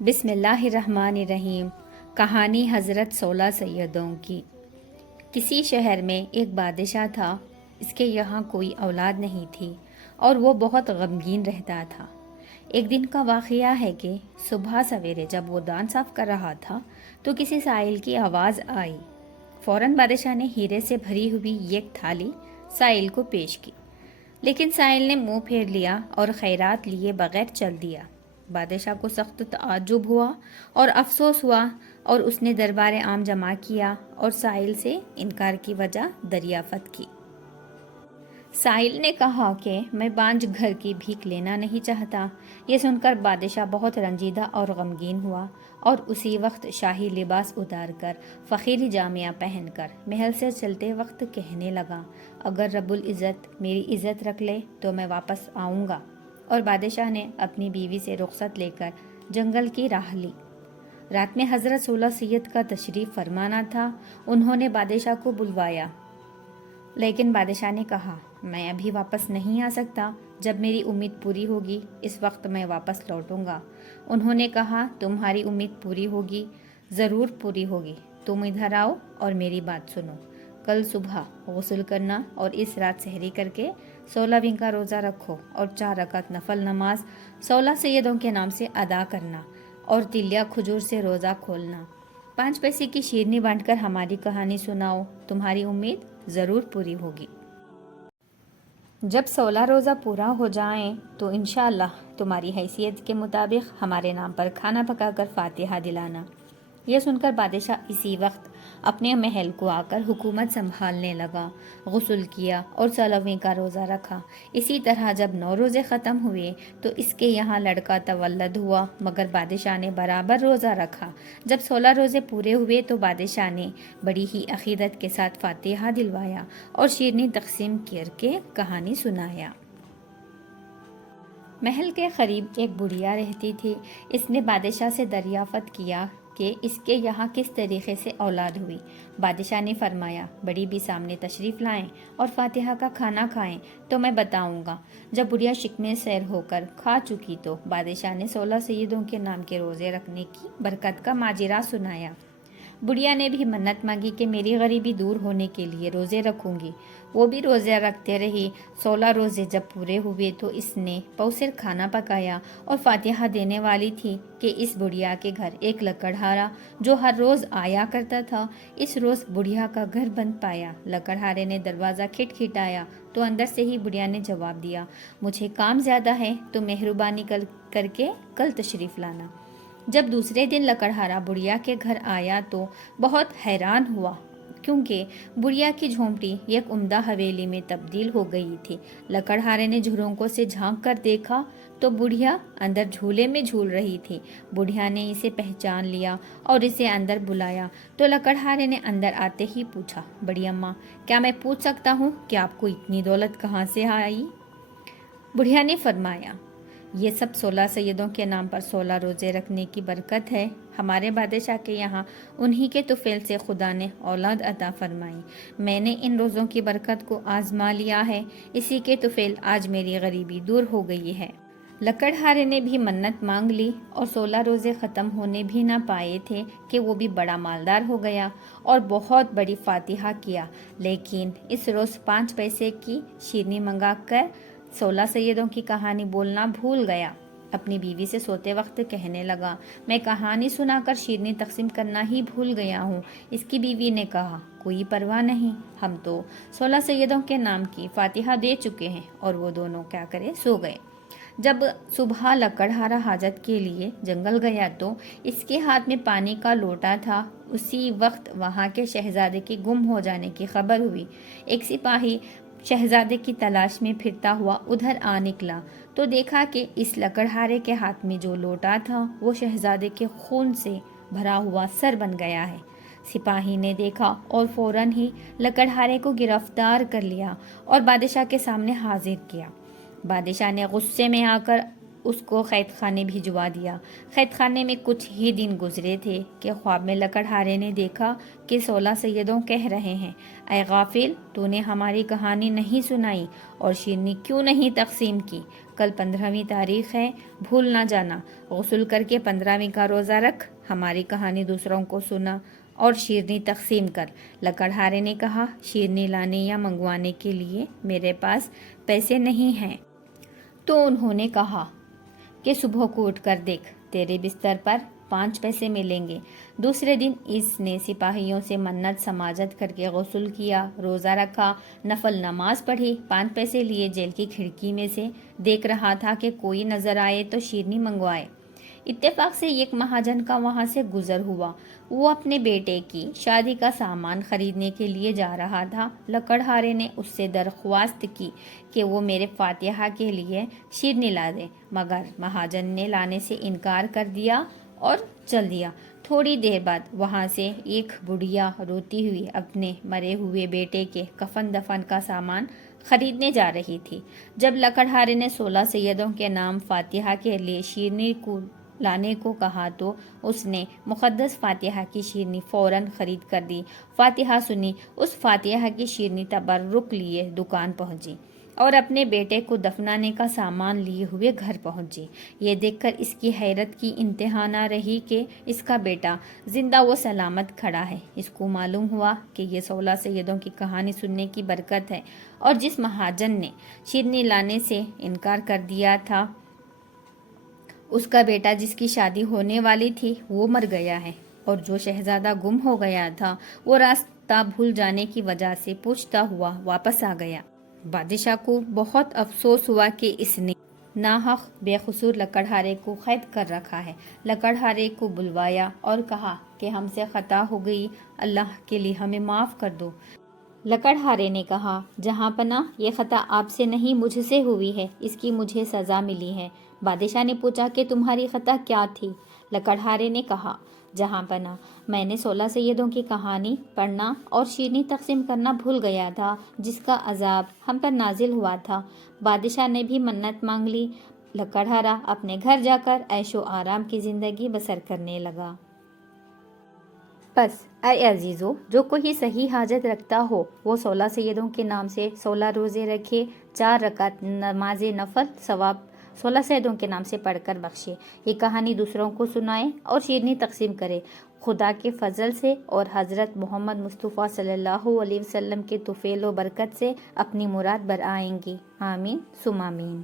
بسم اللہ الرحمن الرحیم۔ کہانی حضرت 16 سیدوں کی۔ کسی شہر میں ایک بادشاہ تھا۔ اس کے یہاں کوئی اولاد نہیں تھی اور وہ بہت غمگین رہتا تھا۔ ایک دن کا واقعہ ہے کہ صبح سویرے جب وہ دان صاف کر رہا تھا تو کسی سائل کی آواز آئی۔ فوراً بادشاہ نے ہیرے سے بھری ہوئی ایک تھالی سائل کو پیش کی، لیکن سائل نے منہ پھیر لیا اور خیرات لیے بغیر چل دیا۔ بادشاہ کو سخت تعجب ہوا اور افسوس ہوا اور اس نے دربار عام جمع کیا اور سائل سے انکار کی وجہ دریافت کی۔ سائل نے کہا کہ میں بانجھ گھر کی بھیک لینا نہیں چاہتا۔ یہ سن کر بادشاہ بہت رنجیدہ اور غمگین ہوا اور اسی وقت شاہی لباس اتار کر فخری جامعہ پہن کر محل سے چلتے وقت کہنے لگا، اگر رب العزت میری عزت رکھ لے تو میں واپس آؤں گا۔ اور بادشاہ نے اپنی بیوی سے رخصت لے کر جنگل کی راہ لی۔ رات میں حضرت 16 سید کا تشریف فرمانا تھا۔ انہوں نے بادشاہ کو بلوایا، لیکن بادشاہ نے کہا، میں ابھی واپس نہیں آ سکتا، جب میری امید پوری ہوگی اس وقت میں واپس لوٹوں گا۔ انہوں نے کہا، تمہاری امید پوری ہوگی، ضرور پوری ہوگی، تم ادھر آؤ اور میری بات سنو۔ کل صبح غسل کرنا اور اس رات سحری کر کے 16ویں کا روزہ رکھو اور 4 رکعت نفل نماز 16 سیدوں کے نام سے ادا کرنا اور تلیا کھجور سے روزہ کھولنا۔ 5 پیسے کی شیرنی بانٹ کر ہماری کہانی سناؤ، تمہاری امید ضرور پوری ہوگی۔ جب 16 روزہ پورا ہو جائیں تو انشاءاللہ تمہاری حیثیت کے مطابق ہمارے نام پر کھانا پکا کر فاتحہ دلانا۔ یہ سن کر بادشاہ اسی وقت اپنے محل کو آ کر حکومت سنبھالنے لگا۔ غسل کیا اور 16ویں کا روزہ رکھا۔ اسی طرح جب 9 روزے ختم ہوئے تو اس کے یہاں لڑکا تولد ہوا، مگر بادشاہ نے برابر روزہ رکھا۔ جب 16 روزے پورے ہوئے تو بادشاہ نے بڑی ہی عقیدت کے ساتھ فاتحہ دلوایا اور شیرنی تقسیم کر کے کہانی سنایا۔ محل کے قریب ایک بڑھیا رہتی تھی۔ اس نے بادشاہ سے دریافت کیا کہ اس کے یہاں کس طریقے سے اولاد ہوئی۔ بادشاہ نے فرمایا، بڑی بھی سامنے تشریف لائیں اور فاتحہ کا کھانا کھائیں تو میں بتاؤں گا۔ جب بڑھیا شکم سیر ہو کر کھا چکی تو بادشاہ نے 16 سیدوں کے نام کے روزے رکھنے کی برکت کا ماجرا سنایا۔ بڑھیا نے بھی منت مانگی کہ میری غریبی دور ہونے کے لیے روزے رکھوں گی۔ وہ بھی روزے رکھتے رہی۔ 16 روزے جب پورے ہوئے تو اس نے پوسر کھانا پکایا اور فاتحہ دینے والی تھی کہ اس بڑھیا کے گھر ایک لکڑہارا جو ہر روز آیا کرتا تھا، اس روز بڑھیا کا گھر بند پایا۔ لکڑہارے نے دروازہ کھٹکھٹایا تو اندر سے ہی بڑھیا نے جواب دیا، مجھے کام زیادہ ہے تو مہربانی کر کے کل تشریف لانا۔ جب دوسرے دن لکڑہارا بڑھیا کے گھر آیا تو بہت حیران ہوا، کیونکہ بڑھیا کی جھونپڑی ایک عمدہ حویلی میں تبدیل ہو گئی تھی۔ لکڑہارے نے جھرونکوں سے جھانک کر دیکھا تو بڑھیا اندر جھولے میں جھول رہی تھی۔ بڑھیا نے اسے پہچان لیا اور اسے اندر بلایا تو لکڑہارے نے اندر آتے ہی پوچھا، بڑی اماں، کیا میں پوچھ سکتا ہوں کہ آپ کو اتنی دولت کہاں سے آئی؟ بڑھیا نے فرمایا، یہ سب 16 سیدوں کے نام پر 16 روزے رکھنے کی برکت ہے۔ ہمارے بادشاہ کے یہاں انہی کے طفیل سے خدا نے اولاد عطا فرمائی۔ میں نے ان روزوں کی برکت کو آزما لیا ہے، اسی کے طفیل آج میری غریبی دور ہو گئی ہے۔ لکڑہارے نے بھی منت مانگ لی اور 16 روزے ختم ہونے بھی نہ پائے تھے کہ وہ بھی بڑا مالدار ہو گیا اور بہت بڑی فاتحہ کیا، لیکن اس روز 5 پیسے کی شیرنی منگا کر 16 سیدوں کی کہانی بولنا بھول گیا۔ اپنی بیوی سے سوتے وقت کہنے لگا، میں کہانی سنا کر شیرنی تقسیم کرنا ہی بھول گیا ہوں۔ اس کی بیوی نے کہا، کوئی پرواہ نہیں، ہم تو 16 سیدوں کے نام کی فاتحہ دے چکے ہیں۔ اور وہ دونوں کیا کرے سو گئے۔ جب صبح لکڑہارا حاجت کے لیے جنگل گیا تو اس کے ہاتھ میں پانی کا لوٹا تھا۔ اسی وقت وہاں کے شہزادے کے گم ہو جانے کی خبر ہوئی۔ ایک سپاہی شہزادے کی تلاش میں پھرتا ہوا ادھر آ نکلا تو دیکھا کہ اس لکڑہارے کے ہاتھ میں جو لوٹا تھا وہ شہزادے کے خون سے بھرا ہوا سر بن گیا ہے۔ سپاہی نے دیکھا اور فوراً ہی لکڑہارے کو گرفتار کر لیا اور بادشاہ کے سامنے حاضر کیا۔ بادشاہ نے غصے میں آ کر اس کو قید خانے بھجوا دیا۔ قید خانے میں کچھ ہی دن گزرے تھے کہ خواب میں لکڑہارے نے دیکھا کہ 16 سیدوں کہہ رہے ہیں، اے غافل، تو نے ہماری کہانی نہیں سنائی اور شیرنی کیوں نہیں تقسیم کی؟ کل 15ویں تاریخ ہے، بھول نہ جانا، غسل کر کے 15ویں کا روزہ رکھ، ہماری کہانی دوسروں کو سنا اور شیرنی تقسیم کر۔ لکڑہارے نے کہا، شیرنی لانے یا منگوانے کے لیے میرے پاس پیسے نہیں ہیں۔ تو انہوں نے کہا کہ صبح کو اٹھ کر دیکھ، تیرے بستر پر 5 پیسے ملیں گے۔ دوسرے دن اس نے سپاہیوں سے منت سماجت کر کے غسل کیا، روزہ رکھا، نفل نماز پڑھی، 5 پیسے لیے جیل کی کھڑکی میں سے دیکھ رہا تھا کہ کوئی نظر آئے تو شیرنی منگوائے۔ اتفاق سے ایک مہاجن کا وہاں سے گزر ہوا، وہ اپنے بیٹے کی شادی کا سامان خریدنے کے لیے جا رہا تھا۔ لکڑہارے نے اس سے درخواست کی کہ وہ میرے فاتحہ کے لیے شیرنی لا دے، مگر مہاجن نے لانے سے انکار کر دیا اور چل دیا۔ تھوڑی دیر بعد وہاں سے ایک بڑھیا روتی ہوئی اپنے مرے ہوئے بیٹے کے کفن دفن کا سامان خریدنے جا رہی تھی۔ جب لکڑہارے نے 16 سیدوں کے نام فاتحہ کے لیے شیرنی کو لانے کو کہا تو اس نے مقدس فاتحہ کی شیرنی فوراً خرید کر دی۔ فاتحہ سنی، اس فاتحہ کی شیرنی تبرک لیے دکان پہنچی اور اپنے بیٹے کو دفنانے کا سامان لیے ہوئے گھر پہنچی۔ یہ دیکھ کر اس کی حیرت کی انتہا نہ رہی کہ اس کا بیٹا زندہ و سلامت کھڑا ہے۔ اس کو معلوم ہوا کہ یہ 16 سیدوں کی کہانی سننے کی برکت ہے، اور جس مہاجن نے شیرنی لانے سے انکار کر دیا تھا، اس کا بیٹا جس کی شادی ہونے والی تھی وہ مر گیا ہے، اور جو شہزادہ گم ہو گیا تھا وہ راستہ بھول جانے کی وجہ سے پوچھتا ہوا واپس آ گیا۔ بادشاہ کو بہت افسوس ہوا کہ اس نے ناحق بے قصور لکڑہارے کو قید کر رکھا ہے۔ لکڑہارے کو بلوایا اور کہا کہ ہم سے خطا ہو گئی، اللہ کے لیے ہمیں معاف کر دو۔ لکڑہارے نے کہا، جہاں پناہ یہ خطا آپ سے نہیں مجھ سے ہوئی ہے، اس کی مجھے سزا ملی ہے۔ بادشاہ نے پوچھا کہ تمہاری خطا کیا تھی؟ لکڑہارے نے کہا، جہاں پناہ میں نے 16 سیدوں کی کہانی پڑھنا اور شیرنی تقسیم کرنا بھول گیا تھا، جس کا عذاب ہم پر نازل ہوا تھا۔ بادشاہ نے بھی منت مانگ لی۔ لکڑہارا اپنے گھر جا کر عیش و آرام کی زندگی بسر کرنے لگا۔ بس اے عزیزو، جو کوئی صحیح حاجت رکھتا ہو وہ 16 سیدوں کے نام سے 16 روزے رکھے، 4 رکعت نماز نفل ثواب 16 سیدوں کے نام سے پڑھ کر بخشے، یہ کہانی دوسروں کو سنائے اور شیرنی تقسیم کرے۔ خدا کے فضل سے اور حضرت محمد مصطفیٰ صلی اللہ علیہ وسلم کے طفیل و برکت سے اپنی مراد بر آئیں گی۔ آمین ثم آمین۔